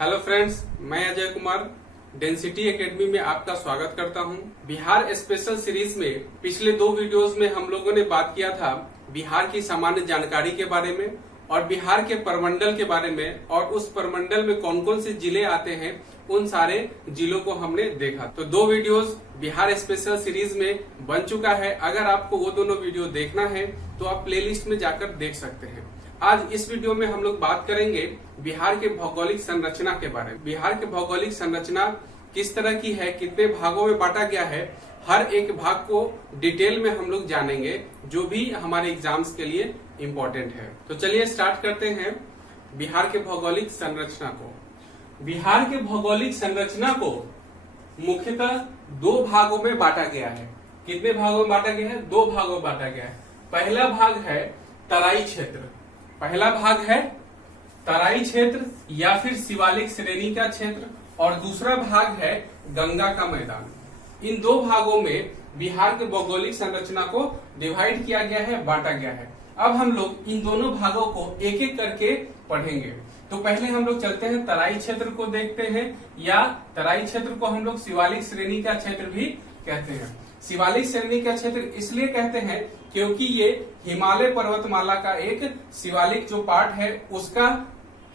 Hello friends, मैं Ajay Kumar density academy में आपका स्वागत करता हूं। बिहार स्पेशल सीरीज में पिछले 2 वीडियोस में हम लोगों ने बात किया था बिहार की सामान्य जानकारी के बारे में और बिहार के प्रमंडल के बारे में, और उस प्रमंडल में कौन कौन से जिले आते हैं उन सारे जिलों को हमने देखा। तो 2 वीडियोस बिहार स्पेशल सीरीज में बन चुका है। अगर आपको वो दोनों वीडियो देखना है तो आप प्लेलिस्ट में जाकर देख सकते हैं। आज इस वीडियो में हम लोग बात करेंगे बिहार के भौगोलिक संरचना के बारे में। बिहार के भौगोलिक संरचना किस तरह की है, कितने भागों में बांटा गया है, हर एक भाग को डिटेल में हम लोग जानेंगे, जो भी हमारे एग्जाम्स के लिए इम्पोर्टेंट है। तो चलिए स्टार्ट करते हैं बिहार के भौगोलिक संरचना को। बिहार के भौगोलिक संरचना को मुख्यतः 2 भागों में बांटा गया है। कितने भागों में बांटा गया है? 2 भागों में बांटा गया है। पहला भाग है तराई क्षेत्र। पहला भाग है तराई क्षेत्र या फिर शिवालिक श्रेणी का क्षेत्र, और दूसरा भाग है गंगा का मैदान। इन 2 भागों में बिहार के भौगोलिक संरचना को डिवाइड किया गया है, बांटा गया है। अब हम लोग इन दोनों भागों को एक एक करके पढ़ेंगे। तो पहले हम लोग चलते हैं तराई क्षेत्र को देखते हैं, या तराई क्षेत्र को हम लोग शिवालिक श्रेणी का क्षेत्र भी कहते हैं। शिवालिक श्रेणी का क्षेत्र इसलिए कहते हैं क्योंकि ये हिमालय पर्वतमाला का एक शिवालिक जो पार्ट है उसका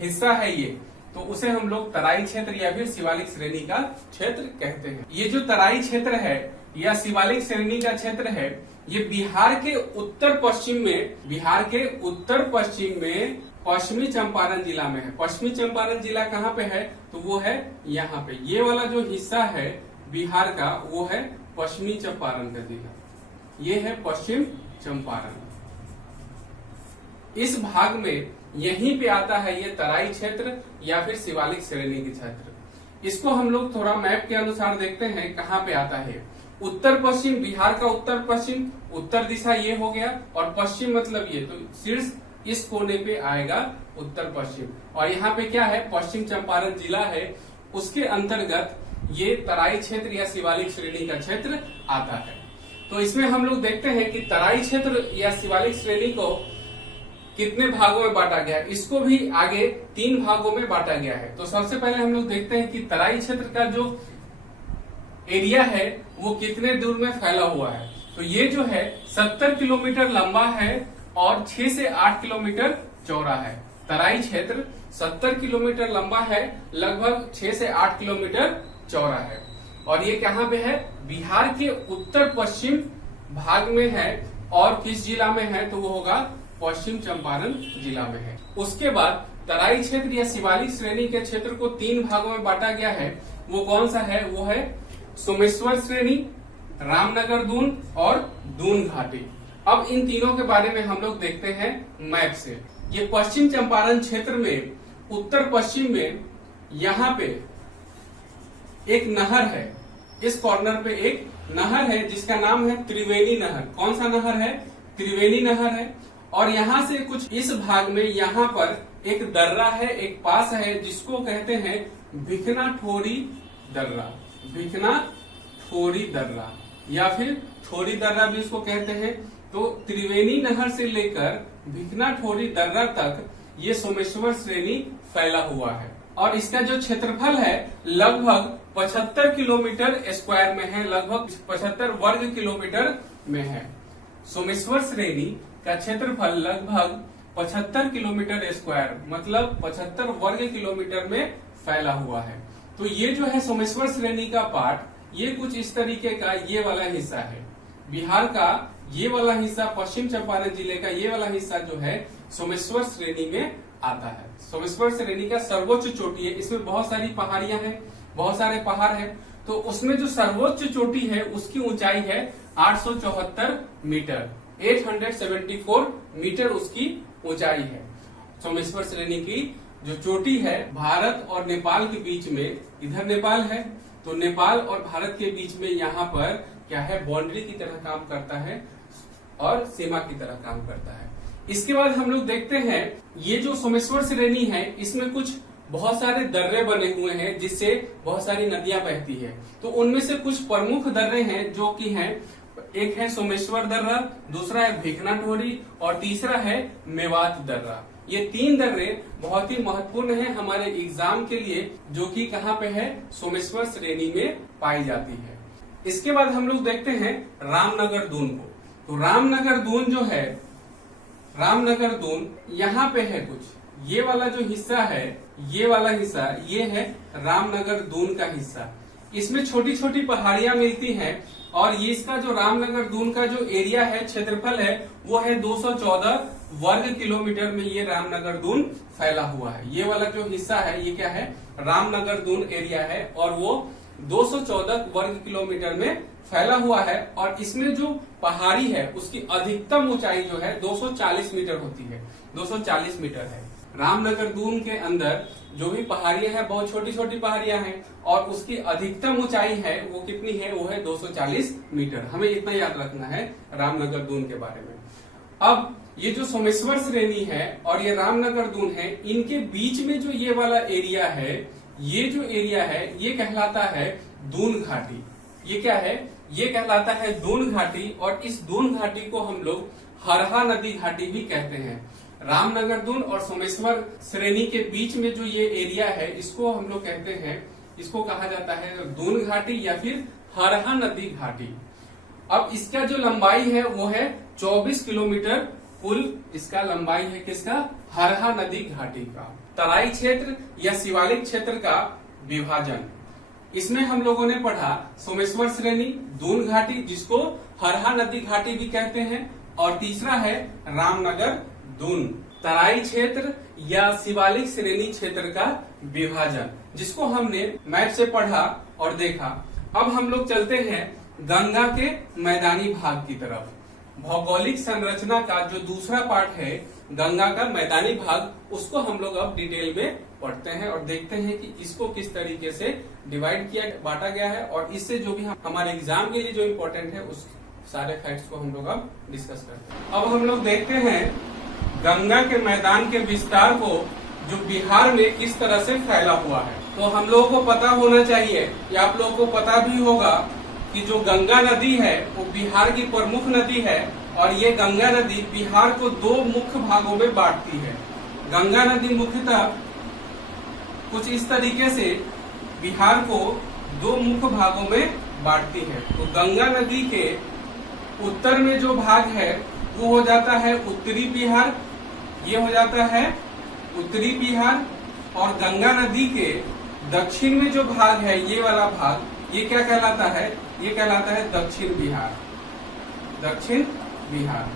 हिस्सा है ये, तो उसे हम लोग तराई क्षेत्र या फिर शिवालिक श्रेणी का क्षेत्र कहते हैं। ये जो तराई क्षेत्र है या शिवालिक श्रेणी का क्षेत्र है, ये बिहार के उत्तर पश्चिम में पश्चिमी चंपारण जिला में है। पश्चिमी चंपारण जिला कहाँ पे है? तो वो है यहाँ पे। ये वाला जो हिस्सा है बिहार का वो है पश्चिमी चंपारण का जिला, ये है पश्चिम चंपारण। इस भाग में यहीं पे आता है ये तराई क्षेत्र या फिर शिवालिक श्रेणी के क्षेत्र। इसको हम लोग थोड़ा मैप के अनुसार देखते हैं कहाँ पे आता है। उत्तर पश्चिम, बिहार का उत्तर पश्चिम, उत्तर दिशा ये हो गया, और पश्चिम मतलब ये, तो शीर्ष इस कोने पे आएगा उत्तर पश्चिम, और यहाँ पे क्या है? पश्चिम चंपारण जिला है, उसके अंतर्गत ये तराई क्षेत्र या शिवालिक श्रेणी का क्षेत्र आता है। तो इसमें हम लोग देखते हैं कि तराई क्षेत्र या शिवालिक श्रेणी को कितने भागों में बांटा गया है। इसको भी आगे 3 भागों में बांटा गया है। तो सबसे पहले हम लोग देखते हैं कि तराई क्षेत्र का जो एरिया है वो कितने दूर में फैला हुआ है। तो ये जो है 70 किलोमीटर लंबा है और 6 से 8 किलोमीटर चौड़ा है। तराई क्षेत्र 70 किलोमीटर लंबा है, लगभग 6 से 8 किलोमीटर चौड़ा है, और ये कहाँ पे है? बिहार के उत्तर पश्चिम भाग में है, और किस जिला में है? तो वो होगा पश्चिम चंपारण जिला में है। उसके बाद तराई क्षेत्र या शिवालिक श्रेणी के क्षेत्र को 3 भागों में बांटा गया है। वो कौन सा है? वो है सोमेश्वर श्रेणी, रामनगर दून और दून घाटी। अब इन तीनों के बारे में हम लोग देखते हैं मैप से। ये पश्चिम चंपारण क्षेत्र में उत्तर पश्चिम में यहाँ पे एक नहर है। इस कॉर्नर पे एक नहर है जिसका नाम है त्रिवेणी नहर। कौन सा नहर है? त्रिवेणी नहर है। और यहाँ से कुछ इस भाग में यहाँ पर एक दर्रा है, एक पास है, जिसको कहते हैं भिखना ठोरी दर्रा। भिखना ठोरी दर्रा या फिर ठोरी दर्रा भी इसको कहते हैं। तो त्रिवेणी नहर से लेकर भिखना ठोरी दर्रा तक ये सोमेश्वर श्रेणी फैला हुआ है, और इसका जो क्षेत्रफल है लगभग 75 किलोमीटर स्क्वायर में है, लगभग 75 वर्ग किलोमीटर में है। सोमेश्वर श्रेणी का क्षेत्रफल लगभग 75 किलोमीटर स्क्वायर मतलब 75 वर्ग किलोमीटर में फैला हुआ है। तो ये जो है सोमेश्वर श्रेणी का पार्ट, ये कुछ इस तरीके का ये वाला हिस्सा है। बिहार का ये वाला हिस्सा, पश्चिम चंपारण जिले का ये वाला हिस्सा जो है सोमेश्वर श्रेणी में आता है। सोमेश्वर श्रेणी का सर्वोच्च चोटी है। इसमें बहुत सारी पहाड़ियां हैं, बहुत सारे पहाड़ हैं। तो उसमें जो सर्वोच्च चोटी है उसकी ऊंचाई है 874 मीटर, 874 मीटर उसकी ऊंचाई है। सोमेश्वर श्रेणी की जो चोटी है भारत और नेपाल के बीच में, इधर नेपाल है तो नेपाल और भारत के बीच में यहाँ पर क्या है? बाउंड्री की तरह काम करता है और सीमा की तरह काम करता है। इसके बाद हम लोग देखते हैं ये जो सोमेश्वर श्रेणी है इसमें कुछ बहुत सारे दर्रे बने हुए हैं जिससे बहुत सारी नदियां बहती है। तो उनमें से कुछ प्रमुख दर्रे हैं जो कि हैं, एक है सोमेश्वर दर्रा, दूसरा है भिखना ठोरी और तीसरा है मेवात दर्रा। ये 3 दर्रे बहुत ही महत्वपूर्ण है हमारे एग्जाम के लिए, जो कि कहाँ पे है, सोमेश्वर श्रेणी में पाई जाती है। इसके बाद हम लोग देखते हैं रामनगर दून को। तो रामनगर दून जो है, रामनगर दून यहाँ पे है कुछ, ये वाला जो हिस्सा है, ये वाला हिस्सा, ये है रामनगर दून का हिस्सा। इसमें छोटी छोटी पहाड़ियां मिलती हैं और ये इसका जो रामनगर दून का जो एरिया है, क्षेत्रफल है, वो है 214 वर्ग किलोमीटर में ये रामनगर दून फैला हुआ है। ये वाला जो हिस्सा है ये क्या है, रामनगर दून एरिया है और वो 214 वर्ग किलोमीटर में फैला हुआ है। और इसमें जो पहाड़ी है उसकी अधिकतम ऊंचाई जो है 240 मीटर होती है, 240 मीटर है। रामनगर दून के अंदर जो भी पहाड़ियां हैं बहुत छोटी छोटी पहाड़ियां हैं और उसकी अधिकतम ऊंचाई है वो कितनी है, वो है 240 मीटर। हमें इतना याद रखना है रामनगर दून के बारे में। अब ये जो सोमेश्वर श्रेणी है और ये रामनगर दून है, इनके बीच में जो ये वाला एरिया है, ये जो एरिया है ये कहलाता है दून घाटी। ये क्या है, ये कहलाता है दून घाटी। और इस दून घाटी को हम लोग हरहा नदी घाटी भी कहते हैं। रामनगर दून और सोमेश्वर श्रेणी के बीच में जो ये एरिया है इसको हम लोग कहते हैं, इसको कहा जाता है दून घाटी या फिर हरहा नदी घाटी। अब इसका जो लंबाई है वो है 24 किलोमीटर कुल इसका लंबाई है, किसका, हरहा नदी घाटी का। तराई क्षेत्र या शिवालिक क्षेत्र का विभाजन, इसमें हम लोगों ने पढ़ा सोमेश्वर श्रेणी, दून घाटी जिसको हरहा नदी घाटी भी कहते हैं, और तीसरा है रामनगर दून, तराई क्षेत्र या शिवालिक श्रेणी क्षेत्र का विभाजन, जिसको हमने मैप से पढ़ा और देखा। अब हम लोग चलते हैं गंगा के मैदानी भाग की तरफ। भौगोलिक संरचना का जो दूसरा पार्ट है गंगा का मैदानी भाग, उसको हम लोग अब डिटेल में पढ़ते हैं और देखते हैं कि इसको किस तरीके से डिवाइड किया, बांटा गया है, और इससे जो भी हमारे एग्जाम के लिए जो इम्पोर्टेंट है उस सारे फैक्ट्स को हम लोग अब डिस्कस करते हैं। अब हम लोग देखते हैं गंगा के मैदान के विस्तार को जो बिहार में किस तरह से फैला हुआ है। तो हम लोगों को पता होना चाहिए, या आप लोगों को पता भी होगा कि जो गंगा नदी है वो बिहार की प्रमुख नदी है और ये गंगा नदी बिहार को 2 मुख्य भागों में बांटती है। गंगा नदी मुख्यतः कुछ इस तरीके से बिहार को 2 मुख्य भागों में बांटती है। तो गंगा नदी के उत्तर में जो भाग है वो हो जाता है उत्तरी बिहार, ये हो जाता है उत्तरी बिहार, और गंगा नदी के दक्षिण में जो भाग है ये वाला भाग, ये क्या कहलाता है, ये कहलाता है दक्षिण बिहार, दक्षिण बिहार।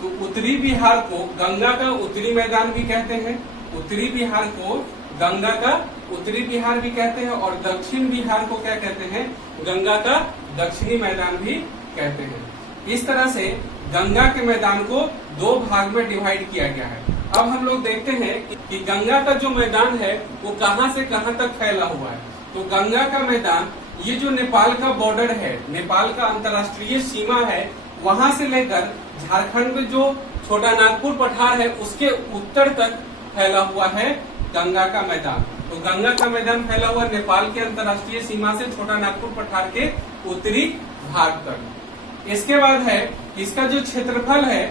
तो उत्तरी बिहार को गंगा का उत्तरी मैदान भी कहते हैं, उत्तरी बिहार को गंगा का उत्तरी बिहार भी कहते हैं, और दक्षिण बिहार को क्या कहते हैं, गंगा का दक्षिणी मैदान भी कहते हैं। इस तरह से गंगा के मैदान को 2 भाग में डिवाइड किया गया है। अब हम लोग देखते हैं कि गंगा का जो मैदान है वो कहां से कहां तक फैला हुआ है। तो गंगा का मैदान ये जो नेपाल का बॉर्डर है, नेपाल का अंतर्राष्ट्रीय सीमा है, वहां से लेकर झारखंड में जो छोटा नागपुर पठार है उसके उत्तर तक फैला हुआ है गंगा का मैदान। तो गंगा का मैदान फैला हुआ नेपाल के अंतर्राष्ट्रीय सीमा से छोटा नागपुर पठार के उत्तरी भाग तक। इसके बाद है इसका जो क्षेत्रफल है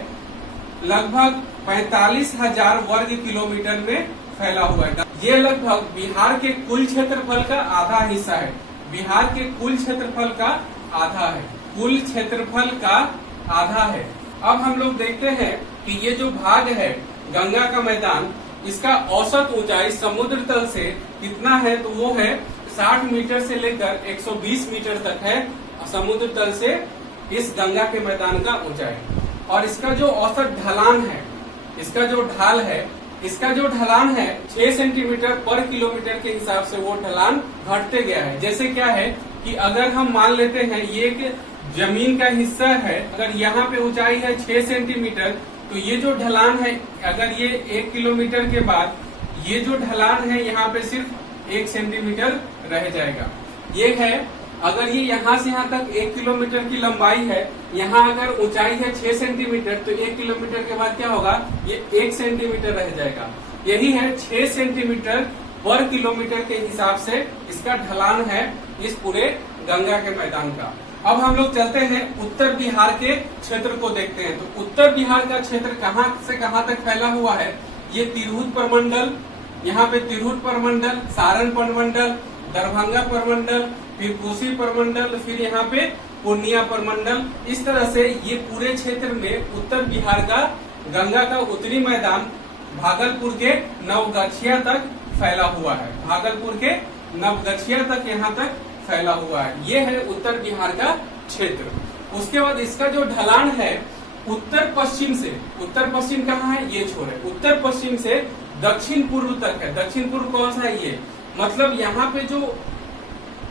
लगभग 45,000 वर्ग किलोमीटर में फैला हुआ है। ये लगभग बिहार के कुल क्षेत्रफल का आधा हिस्सा है, बिहार के कुल क्षेत्रफल का आधा है, कुल क्षेत्रफल का आधा है। अब हम लोग देखते हैं कि ये जो भाग है गंगा का मैदान, इसका औसत ऊंचाई समुद्र तल से कितना है, तो वो है 60 मीटर से लेकर 120 मीटर तक है समुद्र तल से इस गंगा के मैदान का ऊंचाई। और इसका जो औसत ढलान है, इसका जो ढाल है, इसका जो ढलान है 6 सेंटीमीटर पर किलोमीटर के हिसाब से वो ढलान घटते गया है। जैसे क्या है कि अगर हम मान लेते हैं ये एक जमीन का हिस्सा है, अगर यहाँ पे ऊंचाई है 6 सेंटीमीटर, तो ये जो ढलान है अगर ये 1 किलोमीटर के बाद ये जो ढलान है यहाँ पे सिर्फ 1 सेंटीमीटर रह जाएगा। ये है अगर ये यहाँ से यहाँ तक 1 किलोमीटर की लंबाई है, यहाँ अगर ऊंचाई है 6 सेंटीमीटर, तो 1 किलोमीटर के बाद क्या होगा, ये 1 सेंटीमीटर रह जाएगा। यही है 6 सेंटीमीटर पर किलोमीटर के हिसाब से इसका ढलान है इस पूरे गंगा के मैदान का। अब हम लोग चलते हैं उत्तर बिहार के क्षेत्र को देखते हैं। तो उत्तर बिहार का क्षेत्र कहाँ से कहाँ तक फैला हुआ है, ये तिरहुत प्रमंडल, यहाँ पे तिरहुत प्रमंडल, सारण प्रमंडल, दरभंगा प्रमंडल, फिर कोसी प्रमंडल, फिर यहाँ पे पूर्णिया प्रमंडल। इस तरह से ये पूरे क्षेत्र में उत्तर बिहार का गंगा का उत्तरी मैदान भागलपुर के नवगछिया तक फैला हुआ है। भागलपुर के नवगछिया तक यहाँ तक फैला हुआ है। ये है उत्तर बिहार का क्षेत्र। उसके बाद इसका जो ढलान है उत्तर पश्चिम से, उत्तर पश्चिम कहाँ है ये छोड़े, उत्तर पश्चिम से दक्षिण पूर्व तक है। दक्षिण पूर्व कौन सा है ये, मतलब यहाँ पे जो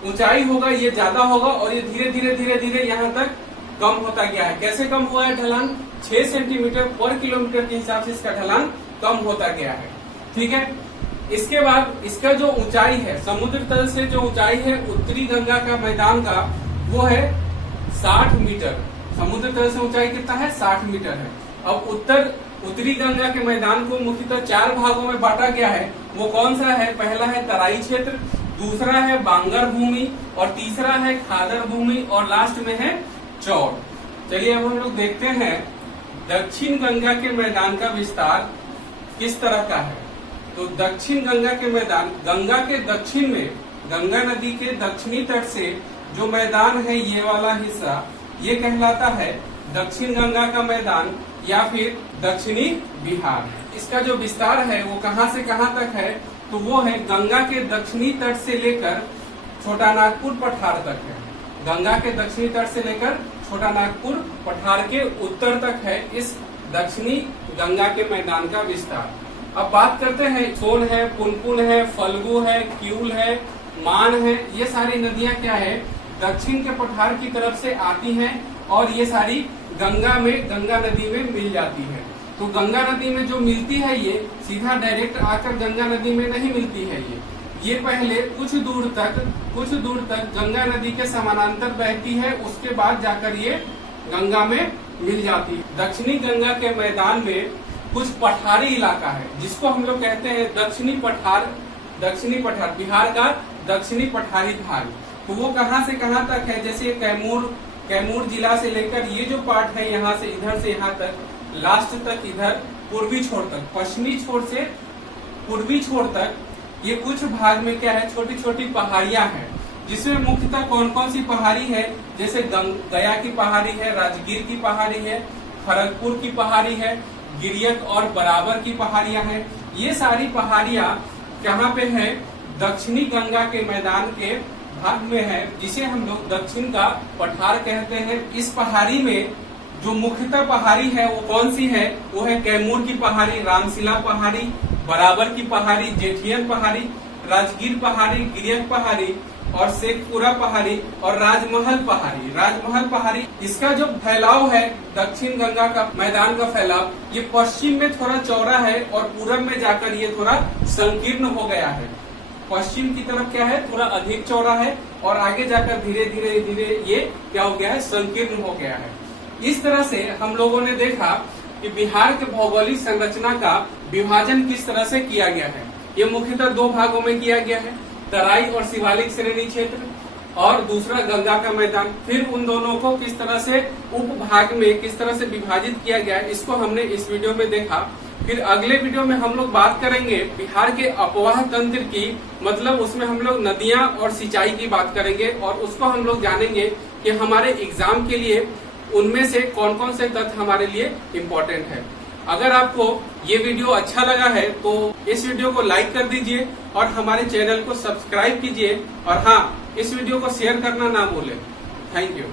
ऊंचाई होगा ये ज्यादा होगा और ये धीरे धीरे धीरे धीरे यहाँ तक कम होता गया है। कैसे कम हुआ है ढलान, 6 सेंटीमीटर पर किलोमीटर के हिसाब से इसका ढलान कम होता गया है। ठीक है, इसके बाद इसका जो ऊंचाई है समुद्र तल से जो ऊंचाई है उत्तरी गंगा का मैदान का वो है 60 मीटर। समुद्र तल से ऊंचाई कितना है, 60 मीटर है। अब उत्तरी गंगा के मैदान को मुख्यतः 4 भागों में बांटा गया है। वो कौन सा है, पहला है तराई क्षेत्र, दूसरा है बांगर भूमि और तीसरा है खादर भूमि और लास्ट में है चौड़। चलिए अब हम लोग देखते हैं दक्षिण गंगा के मैदान का विस्तार किस तरह का है। तो दक्षिण गंगा के मैदान, गंगा के दक्षिण में, गंगा नदी के दक्षिणी तट से जो मैदान है ये वाला हिस्सा ये कहलाता है दक्षिण गंगा का मैदान या फिर दक्षिणी बिहार। इसका जो विस्तार है वो कहां से कहां तक है, तो वो है गंगा के दक्षिणी तट से लेकर छोटा नागपुर पठार तक है। गंगा के दक्षिणी तट से लेकर छोटा नागपुर पठार के उत्तर तक है इस दक्षिणी गंगा के मैदान का विस्तार। अब बात करते हैं, सोन है, पुनपुन है, फल्गु है, क्यूल है, मान है, ये सारी नदियां क्या है दक्षिण के पठार की तरफ से आती हैं और ये सारी गंगा नदी में मिल जाती है। तो गंगा नदी में जो मिलती है ये सीधा डायरेक्ट आकर गंगा नदी में नहीं मिलती है। ये पहले कुछ दूर तक गंगा नदी के समानांतर बहती है, उसके बाद जाकर ये गंगा में मिल जाती है। दक्षिणी गंगा के मैदान में कुछ पठारी इलाका है जिसको हम लोग कहते हैं दक्षिणी पठार, बिहार का दक्षिणी पठारी भाग। तो वो कहाँ से कहाँ तक है, जैसे कैमूर जिला से लेकर ये जो पार्ट है यहाँ से इधर से यहाँ तक लास्ट तक, इधर पूर्वी छोर तक, पश्चिमी छोर से पूर्वी छोर तक ये कुछ भाग में क्या है छोटी छोटी पहाड़ियां हैं, जिसमें मुख्यतः कौन कौन सी पहाड़ी है, जैसे गया की पहाड़ी है, राजगीर की पहाड़ी है, खड़गपुर की पहाड़ी है, गिरियक और बराबर की पहाड़ियां हैं। ये सारी पहाड़ियां कहाँ पे है, दक्षिणी गंगा के मैदान के भाग में है, जिसे हम लोग दक्षिण का पठार कहते हैं। इस पहाड़ी में जो मुख्यतः पहाड़ी है वो कौन सी है, वो है कैमूर की पहाड़ी, रामशिला पहाड़ी, बराबर की पहाड़ी, जेठियन पहाड़ी, राजगीर पहाड़ी, गिरियक पहाड़ी और शेखपुरा पहाड़ी और राजमहल पहाड़ी। इसका जो फैलाव है दक्षिण गंगा का मैदान का फैलाव ये पश्चिम में थोड़ा चौड़ा है और पूरब में जाकर ये थोड़ा संकीर्ण हो गया है। पश्चिम की तरफ क्या है थोड़ा अधिक चौड़ा है और आगे जाकर धीरे धीरे ये क्या हो गया है, संकीर्ण हो गया है। इस तरह से हम लोगों ने देखा कि बिहार के भौगोलिक संरचना का विभाजन किस तरह से किया गया है। ये मुख्यतः 2 भागों में किया गया है, तराई और शिवालिक श्रेणी क्षेत्र और दूसरा गंगा का मैदान। फिर उन दोनों को किस तरह से उप भाग में किस तरह से विभाजित किया गया है, इसको हमने इस वीडियो में देखा। फिर अगले वीडियो में हम लोग बात करेंगे बिहार के अपवाह तंत्र की, मतलब उसमें हम लोग नदियां और सिंचाई की बात करेंगे और उसको हम लोग जानेंगे कि हमारे एग्जाम के लिए उनमें से कौन कौन से तथ्य हमारे लिए इम्पोर्टेंट है। अगर आपको ये वीडियो अच्छा लगा है तो इस वीडियो को लाइक कर दीजिए और हमारे चैनल को सब्सक्राइब कीजिए और हाँ, इस वीडियो को शेयर करना ना भूलें। Thank you.